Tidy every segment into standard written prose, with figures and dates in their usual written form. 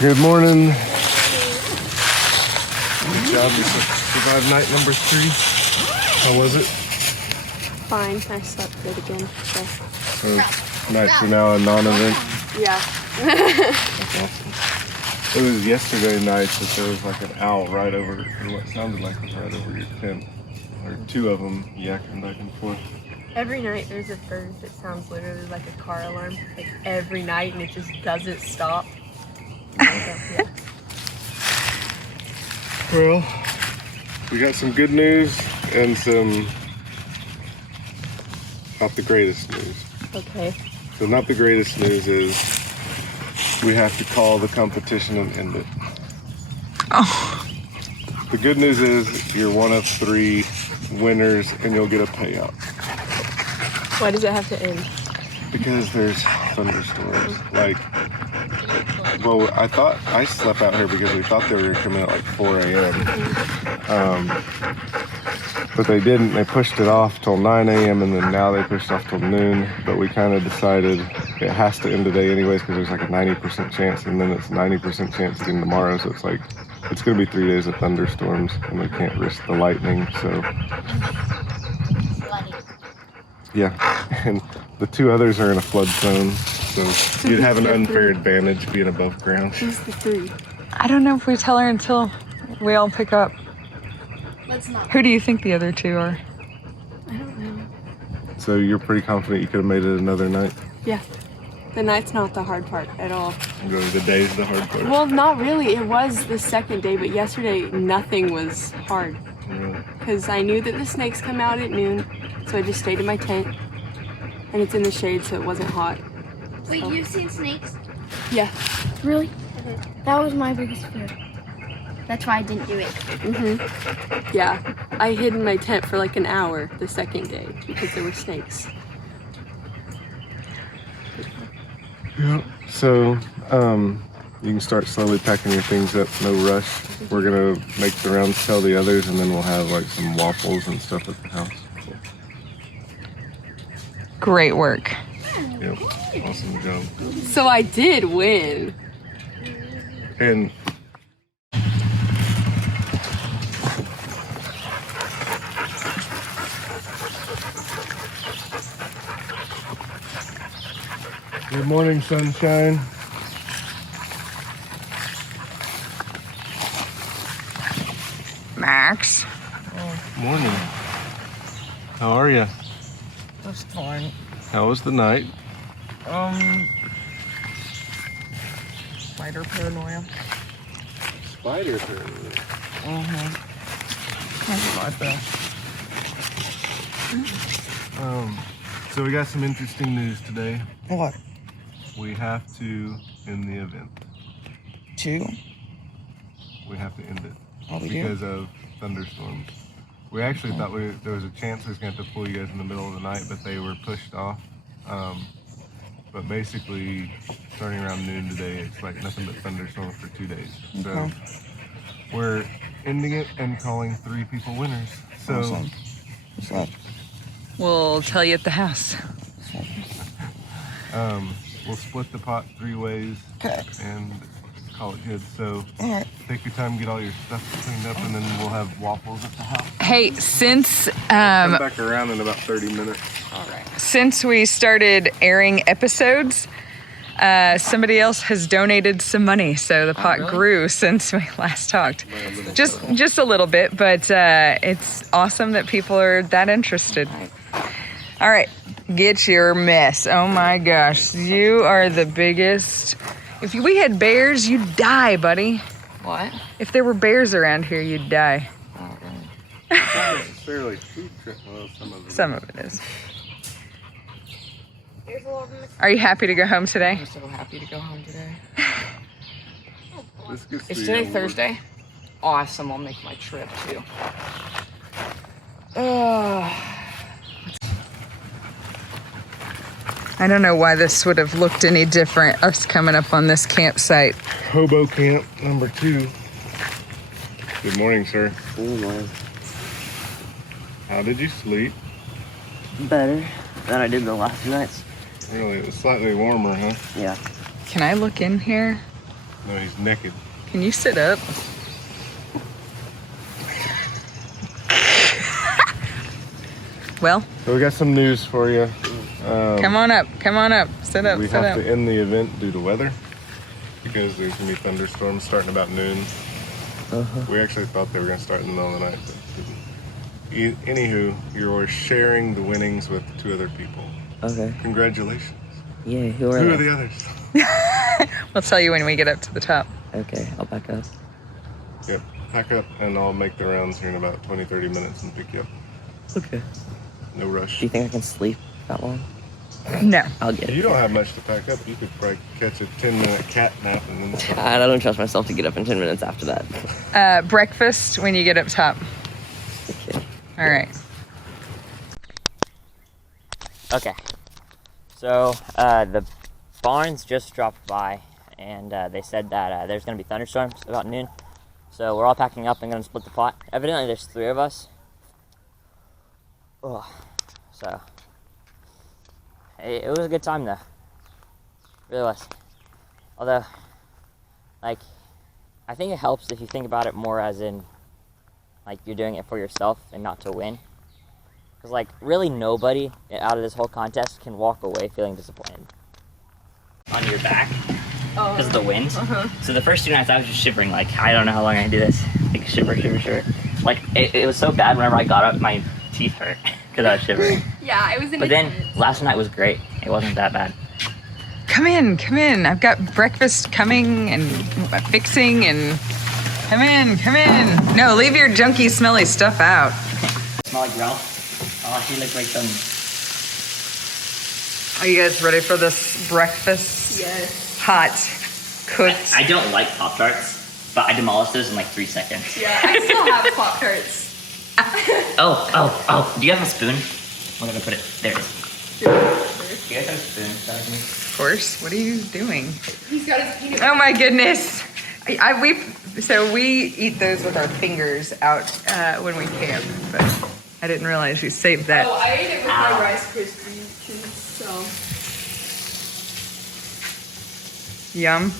Good morning. Good job. We survived night number 3. How was it? Fine. I slept good again. So. Nights are now a non-event. Yeah. That's awesome. It was yesterday night that there was like an owl right over, or what sounded like it was right over your tent. Or 2 of them yakking back and forth. Every night there's a bird that sounds literally like a car alarm. Like every night, and it just doesn't stop. Yeah. Well, we got some good news and some not the greatest news. Okay. So not the greatest news is we have to call the competition and end it. Oh. The good news is you're one of 3 winners and you'll get a payout. Why does it have to end? Because there's thunderstorms. Like, well, I slept out here because we thought they were gonna come in at like 4 a.m. But they didn't. They pushed it off till 9 a.m. and then now they pushed it off till noon. But we kind of decided it has to end today anyways because there's like a 90% chance, and then it's 90% chance again tomorrow. So it's like it's gonna be 3 days of thunderstorms, and we can't risk the lightning. So yeah, and the 2 others are in a flood zone, so you'd have an unfair advantage being above ground. Who's the 3? I don't know if we tell her until we all pick up. Let's not. Who do you think the other 2 are? I don't know. So you're pretty confident you could have made it another night? Yeah. The night's not the hard part at all. The day's the hard part. Well, not really. It was the second day, but yesterday nothing was hard. Because I knew that the snakes come out at noon, so I just stayed in my tent. And it's in the shade, so it wasn't hot. Wait, you've seen snakes? Yeah. Really? That was my biggest fear. That's why I didn't do it. Yeah. I hid in my tent for like an hour the second day because there were snakes. Yeah. So, you can start slowly packing your things up, no rush. We're gonna make the rounds, tell the others, and then we'll have like some waffles and stuff at the house. Great work. Yep. Awesome job. So I did win. And good morning, sunshine. Max. Morning. How are you? That's fine. How was the night? Spider paranoia. Spider. That's my best. So we got some interesting news today. What? We have to end the event. 2? We have to end it Oh, we do? because of thunderstorms. We actually thought there was a chance we was going to have to pull you guys in the middle of the night, but they were pushed off. But basically, starting around noon today, it's like nothing but thunderstorms for 2 days. So Okay. we're ending it and calling 3 people winners. So Awesome. What's up? We'll tell you at the house. we'll split the pot 3 ways Okay. and call it good. So Alright. take your time, get all your stuff cleaned up, and then we'll have waffles at the house. Hey, since Come back around in about 30 minutes. since we started airing episodes, somebody else has donated some money, so the pot grew since we last talked. Just a little bit, but it's awesome that people are that interested. All right, get your mess. Oh my gosh, you are the biggest. If we had bears, you'd die, buddy. What? If there were bears around here, you'd die. Oh, really? Not necessarily food trip. Well, Some of it is. There's a lot of them. Are you happy to go home today? I'm so happy to go home today. This gets Is to today you. Thursday? Awesome, I'll make my trip too. I don't know why this would have looked any different, us coming up on this campsite. Hobo camp number 2. Good morning, sir. Good morning. How did you sleep? Better than I did the last 2 nights. Really, it was slightly warmer, huh? Yeah. Can I look in here? No, he's naked. Can you sit up? Well, So we got some news for you. come on up. Come on up. Sit up. We Sit have up. to end the event due to weather because there's gonna be thunderstorms starting about noon. We actually thought they were gonna start in the middle of the night. But didn't. Anywho, you're sharing the winnings with 2 other people. Okay. Congratulations. Yeah, who are Who are they? the others? We'll tell you when we get up to the top. Okay, I'll back up. Yep. Pack up and I'll make the rounds here in about 20-30 minutes and pick you up. Okay. No rush. Do you think I can sleep that long? No. I'll get You it. don't have much to pack up. You could probably catch a 10-minute cat nap and then I don't trust myself to get up in 10 minutes after that. Breakfast when you get up top. Okay. All right. Okay. So, the Barnes just dropped by, and they said that there's going to be thunderstorms about noon. So we're all packing up and going to split the pot. Evidently, there's 3 of us. Oh, so it was a good time, though. It really was. Although, like, I think it helps if you think about it more as in, like, you're doing it for yourself and not to win. Because, like, really nobody out of this whole contest can walk away feeling disappointed. On your back, because of the wind. So the first 2 nights I was just shivering, like, I don't know how long I can do this. Like, shiver. Like, it was so bad whenever I got up, my teeth hurt because I was shivering. Yeah, it was in But then, last night was great. It wasn't that bad. Come in. Come in. I've got breakfast coming and fixing and come in. Come in. No, leave your junky, smelly stuff out. Smell like Ralph? Oh, he looked like some... Are you guys ready for this breakfast? Yes. Hot, cooked. I don't like Pop-Tarts, but I demolished those in like 3 seconds. Yeah, I still have Pop-Tarts. Oh, do you have a spoon? I'm gonna put it, there it is. Do you guys have a spoon? Of course. What are you doing? He's got his peanut Oh my goodness. We eat those with our fingers out when we camp, but I didn't realize you saved that. Oh, I ate it with Ow. my Rice Krispies, so. Yum.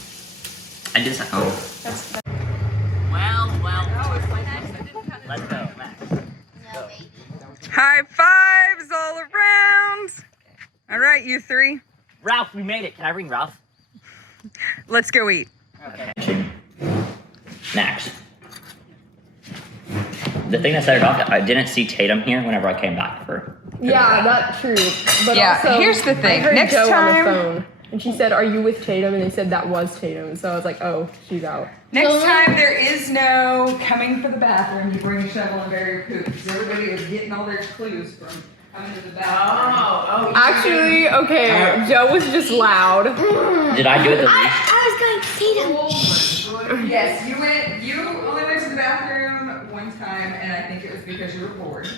I did this at home. Well. Let's go, Max. High fives all around. All right, you 3. Ralph, we made it. Can I ring Ralph? Let's go eat. Okay. Max. The thing that set it off, I didn't see Tatum here whenever I came back for... Yeah, that's true. But Yeah, also, here's the thing. I heard Next Jo time- on the phone, and she said, "Are you with Tatum?" And they said that was Tatum. So I was like, "Oh, she's out." Next time there is no coming for the bathroom, you bring a shovel and bury your poop. Because everybody was getting all their clues from coming to the bathroom. Actually, okay, Jo was just loud. Did I do it the least? I was going to Tatum. Yes, you only went to the bathroom one time, and I think it was because you were bored.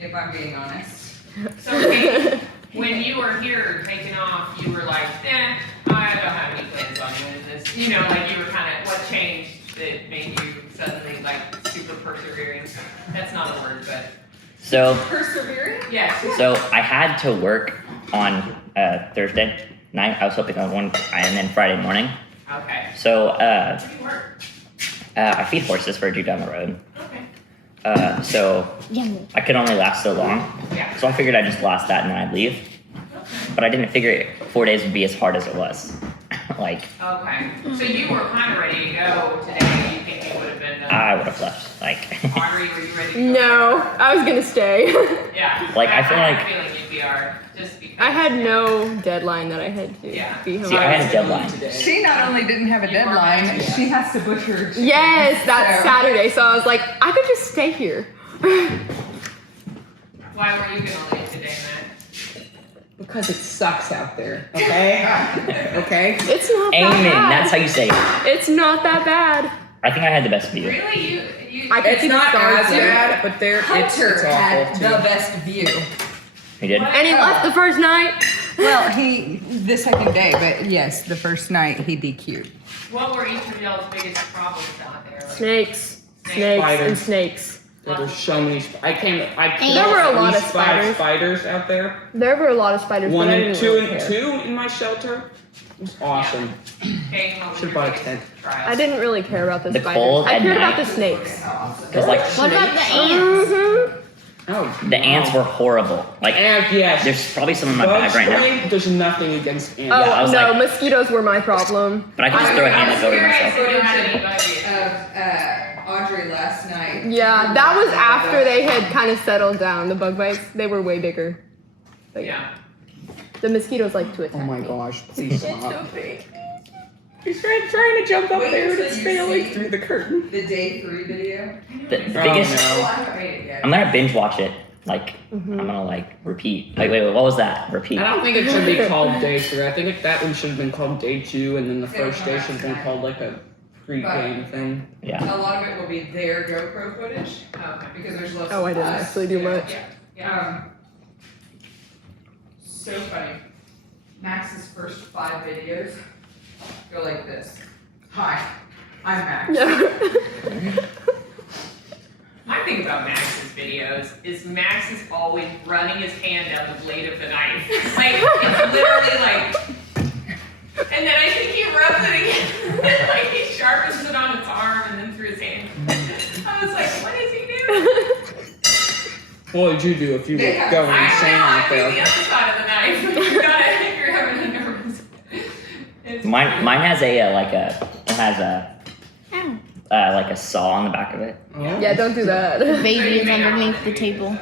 If I'm being honest. So Kate, when you were here taking off, you were like, I don't have any plans on doing this. You know, like you were kind of, what changed that made you suddenly like super persevering? That's not a word, but So, Persevering? yeah. so I had to work on Thursday night. I was hoping on one, and then Friday morning. Okay. So, What do you work? I feed horses for a dude down the road. Okay. So I could only last so long. Yeah. So I figured I'd just last that and then I'd leave. But I didn't figure 4 days would be as hard as it was. Like, Okay. So you were kind of ready to go today. You think you would have been I would have left. Like, Audrey, were you ready to go? No, I was gonna stay. Yeah. Like, I feel had like- a feeling you'd be our, just because. I had no deadline that I had to Yeah. be home. see, I had a deadline. She not only didn't have a deadline, she has to butcher. Yes, that's So- Saturday. So I was like, I could just stay here. Why were you gonna leave today, Matt? Because it sucks out there, okay? Okay? It's not that Amen. bad. That's how you say it. It's not that bad. I think I had the best view. Really? You I could It's see the not stars as there. bad, but it's awful too. best view. You did? And he left the first night. Well, the second day, but yes, the first night he DQ'd. What were each of y'all's biggest problems out there? Like, Snakes, snakes, Spiders. and snakes. There were so many. I killed There were a at lot least of 5 spiders. spiders out there. There were a lot of spiders. One but I and didn't two really and care. two in my shelter. was awesome. Hang on Should've bought a tent. I didn't really care about the The spiders. cold I at cared about night. the snakes. Because like What about the ants? Oh, the ants were horrible. Like Ant, yes. there's probably some in my Bug bag right now. spray, there's nothing against ants. Oh Yeah, I was no, like- mosquitoes were my problem. But I could just throw a hand and go to myself. So we don't have any budget. Of Audrey last night. Yeah, that was after they had kind of settled down. The bug bites, they were way bigger. But Yeah. the mosquitoes like to Oh attack my me. gosh, please stop. He's trying to jump up there and it's failing through the curtain. The day 3 video. The biggest. Oh, I haven't made it yet. I'm gonna binge watch it. Like I'm gonna like repeat. Like wait, what was that? Repeat. I don't think it should be called day 3. I think that one should have been called day 2, and then the first day should have been called like a pre-game thing. Yeah. A lot of it will be their GoPro footage Okay. because there's less. Oh, I didn't us. actually do much. Yeah. So funny. Max's first 5 videos go like this. Hi, I'm Max. My thing about Max's videos is Max is always running his hand down the blade of the knife. Like, it's literally like, and then I think he rubs it again. Like, he sharpens it on his arm and then through his hand. I was like, what is he doing? What would you do if you were Yeah. going I insane don't know, out I do the there? other side of the knife. You gotta, if you're having a nervous. It's Mine has a like a it has a like a saw on the back of it. Oh. Yeah, don't do that. Baby is underneath the table.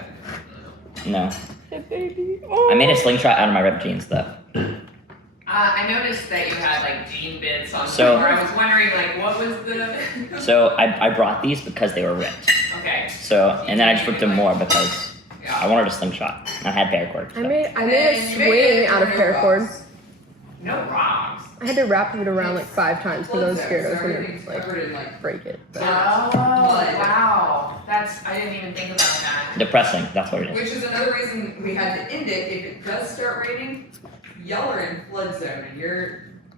No. I made a slingshot out of my ripped jeans though. I noticed that you had like jean bits on So- there. I was wondering like what was the So I brought these because they were ripped. okay. So and then I just ripped them more because I Yeah. wanted a slingshot. I had paracord. I made a swing out of paracord. No rocks. I had to wrap it around like 5 times because I was scared I was gonna Everything's like covered in like. break it. But Oh wow. That's I didn't even think about that. Depressing. That's what it is. Which is another reason we had to end it. If it does start raining, y'all are in flood zone and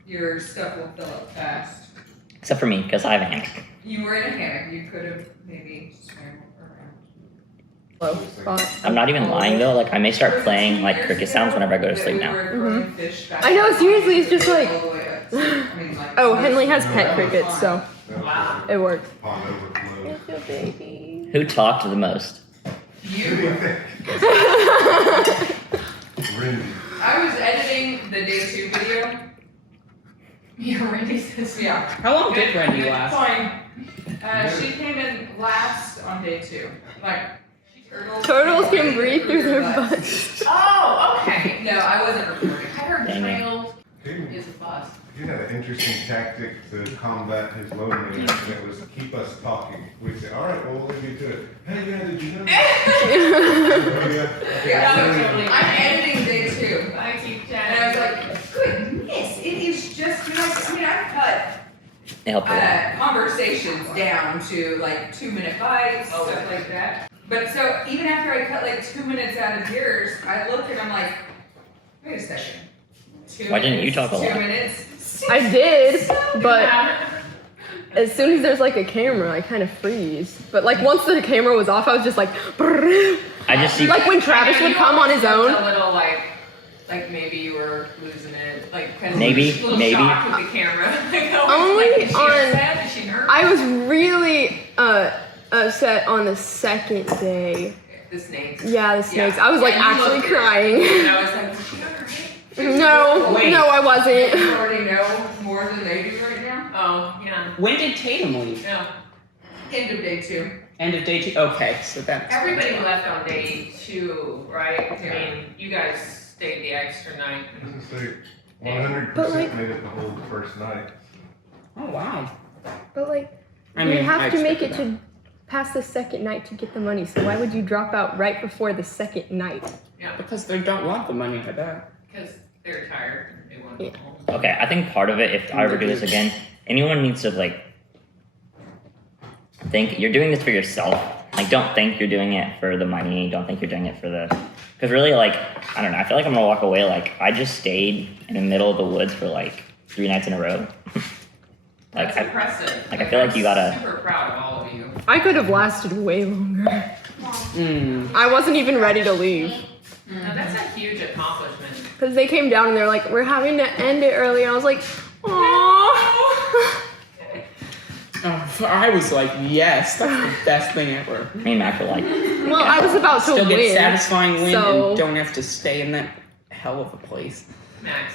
your stuff will fill up fast. Except for me because I have a hammock. You were in a hammock. You could have maybe swam around. low spot. I'm not even lying though. Like I may start playing like cricket sounds whenever I go to sleep now. I know, seriously, it's just like- All the way up. I mean, like- Oh, Henley has pet crickets, so Wow. it works. Pond overflows. Your baby. Who talked the most? Rindy. I was editing the day 2 video. Yeah, Randy says Yeah. How long did Randy last? Fine. She came in last on day 2. Like, Turtles can breathe through their butts. Oh, okay. No, I wasn't recording. I heard Dang it. trail He is a bus. he had an interesting tactic to combat his loneliness, and it was to keep us talking. We'd say, all right, well, we'll leave you to it. Hey, yeah, did you know? Yeah, No, totally. I'm editing day 2. I keep And I was like, goodness, it is just, you know, I mean, I've cut It helped a lot. conversations down to like 2-minute bites, stuff like that. But so even after I cut like 2 minutes out of yours, I look and I'm like, wait a second. 2 Why didn't you minutes, talk a 2 lot? minutes. I did, but Yeah. as soon as there's like a camera, I kind of freeze. But like once the camera was off, I was just like, brrr. I just see Like when Travis would come on his own. A little like maybe you were losing it, like kind of Maybe, a little maybe. shocked with the camera. Like, Only like, is she on- upset? Is she nervous? I was really upset on the second day. The snakes. Yeah, the snakes. Yeah. I was like Yeah, you actually looked- crying. And I was like, is she alright? No, Wait. no, I wasn't. You already know more than they do right now. Oh, yeah. When did Tatum leave? No. End of day 2. End of day 2? Okay, so that's. Everybody left on day 2, right? Yeah. I mean, you guys stayed the extra night. Doesn't say 100% But, like- made it the whole first night. Oh, wow. But like, I mean, you have I to make it expected to past the second night to get the money. So why would you drop out right before the second night? Yeah, Because they don't want the money, I bet. because they're tired and they want to go home. Okay, I think part of it, if I ever do this again, anyone needs to like think you're doing this for yourself. Like, don't think you're doing it for the money. Don't think you're doing it for the. Because really, like, I don't know. I feel like I'm gonna walk away. Like, I just stayed in the middle of the woods for like 3 nights in a row. That's Like, impressive. like, I feel like you gotta- I'm super proud of all of you. I could have lasted way longer. Mm. I wasn't even ready to leave. Now, that's a huge accomplishment. because they came down and they're like, we're having to end it early. And I was like, aww. I was like, yes, that's the best thing ever. Me and Max were like, Well, I was about to Still win. get satisfying win so- and don't have to stay in that hell of a place. Max.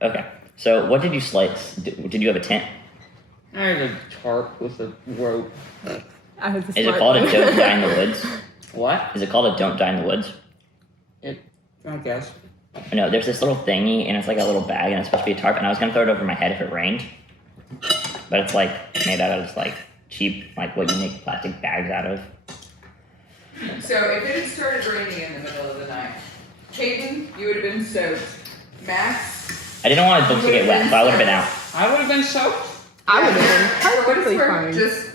okay. So what did you slice? Did you have a tent? I had a tarp with a rope. I was the Is it smart called a one. don't die in the woods? What? Is it called a don't die in the woods? I guess. No, there's this little thingy and it's like a little bag and it's supposed to be a tarp and I was gonna throw it over my head if it rained. But it's like made out of just like cheap, like what you make plastic bags out of. So if it had started raining in the middle of the night, Peyton, you would have been soaked. Max, I didn't want my book to get wet, so I would have been out. I would have been soaked. I would have been for what it's perfectly worth, fine. just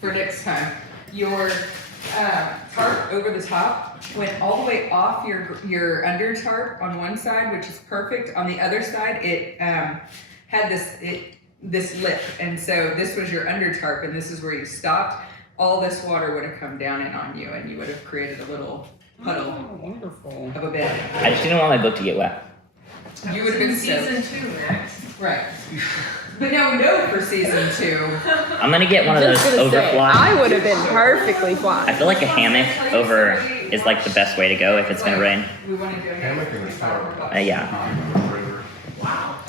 for next time, your tarp over the top went all the way off your under tarp on one side, which is perfect. On the other side, it had this lip, and so this was your under tarp, and this is where you stopped. All this water would have come down in on you, and you would have created a little puddle Wonderful. of a bed. I just didn't want my book to get wet. You would have been Season soaked. 2, Max. Right. But now we know for season 2. I'm gonna get one of those Just gonna say, overfly. I would have been perfectly I fine. feel like a hammock over is like the best way to go if it's gonna rain. We want to do it. Hammock and a tarp. Yeah.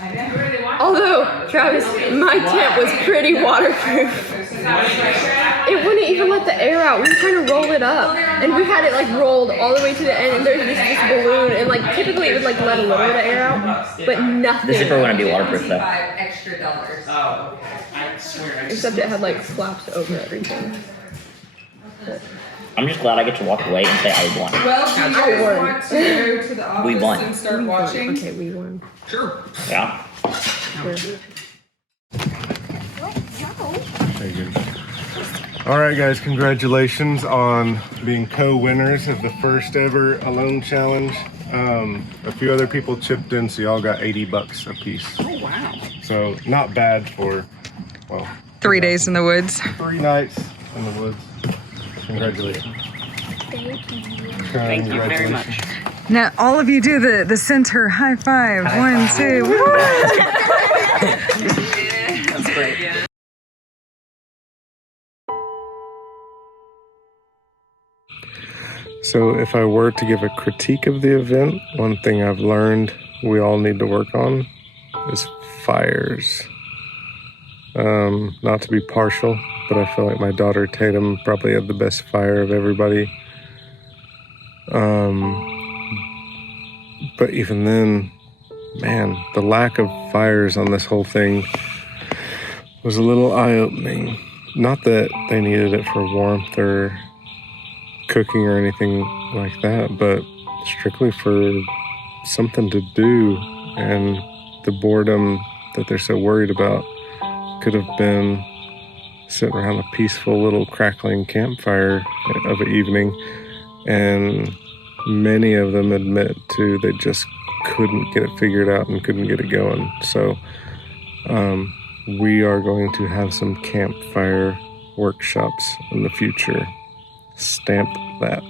I know. Where are they watching? Although, Travis, my tent was pretty waterproof. It wouldn't even let the air out. We were trying to roll it up, and we had it like rolled all the way to the end. And there's this balloon, and like typically it would like let a little bit of air out, but nothing. The zipper wouldn't be waterproof though. $5 extra. Oh, okay. I swear. I just Except it had like flaps over everything. I'm just glad I get to walk away and say I won. Well, do you guys won. want to go to the office We won. and start watching? Okay, we won. Sure. Yeah. Very good. All right, guys, congratulations on being co-winners of the first ever Alone Challenge. A few other people chipped in, so y'all got $80 a piece. Oh, wow. So not bad for, well, 3 days in the woods. 3 nights in the woods. Congratulations. Thank you very much. Now, all of you do the center high five. 1, 2. That's great. So if I were to give a critique of the event, one thing I've learned we all need to work on is fires. Not to be partial, but I feel like my daughter Tatum probably had the best fire of everybody. But even then, man, the lack of fires on this whole thing was a little eye-opening. Not that they needed it for warmth or cooking or anything like that, but strictly for something to do, and the boredom that they're so worried about could have been sitting around a peaceful little crackling campfire of an evening, and many of them admit to they just couldn't get it figured out and couldn't get it going. So we are going to have some campfire workshops in the future. Stamp that.